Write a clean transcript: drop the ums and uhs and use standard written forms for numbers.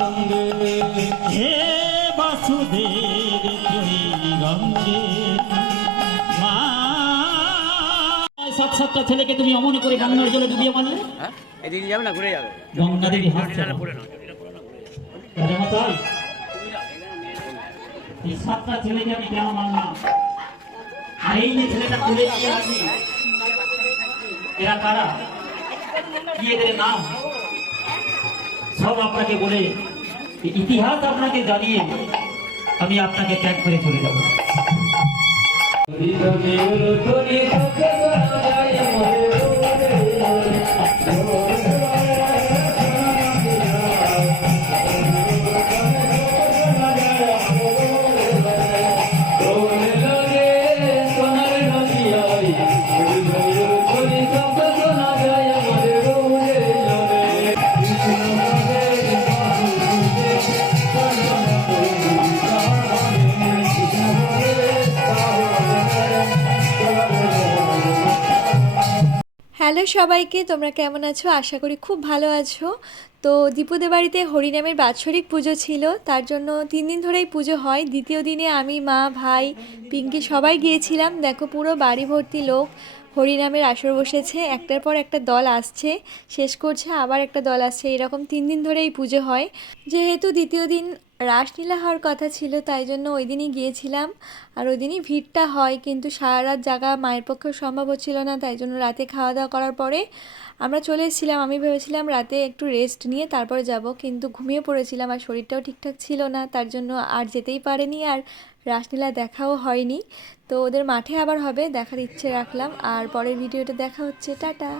गंगे हे वासुदेव जय गंगे মা সাত সাতটা ছেলেকে তুমি অমন করে গঙ্গার জলে ডুবিয়ে মারলে। হ্যাঁ এদিকে যাবে না ঘুরে যাবে গঙ্গা দেবী হাসছে রাজামাতাই এই সাতটা ছেলেকে আমি কেন মারলাম আর এই যে ছেলেটা তুলে নিয়ে আসি এরা কারা কি এদের নাম সব আপনাকে বলে ইতিহাস আপনাকে জানিয়ে আমি আপনাকে ত্যাগ করে চলে যাব। হ্যালো সবাইকে, তোমরা কেমন আছো? আশা করি খুব ভালো আছো। তো দীপুদের বাড়িতে হরিনামের বাৎসরিক পুজো ছিল, তার জন্য 3 দিন ধরেই পুজো হয়। দ্বিতীয় দিনে আমি, মা, ভাই, পিঙ্কি সবাই গিয়েছিলাম। দেখো পুরো বাড়ি ভর্তি লোক, হরিনামের আসর বসেছে, একটার পর একটা দল আসছে, শেষ করছে আবার একটা দল আসছে, এরকম 3 দিন ধরেই পুজো হয়। যেহেতু দ্বিতীয় দিন রাসলীলা হওয়ার কথা ছিল, তাই জন্য ওই দিনই গিয়েছিলাম। আর ওই দিনই ভিড়টা হয়, কিন্তু সারা রাত জাগা মায়ের পক্ষে সম্ভব হচ্ছিল না, তাই জন্য রাতে খাওয়া দাওয়া করার পরে আমরা চলে এসেছিলাম। আমি ভেবেছিলাম রাতে একটু রেস্ট নিয়ে তারপরে যাব, কিন্তু ঘুমিয়ে পড়েছিলাম আর শরীরটাও ঠিকঠাক ছিল না, তার জন্য আর যেতেই পারিনি, আর রাসলীলা দেখাও হয়নি। তো ওদের মাঠে আবার হবে, দেখার ইচ্ছে রাখলাম। আর পরের ভিডিওটা দেখা হচ্ছে, টাটা।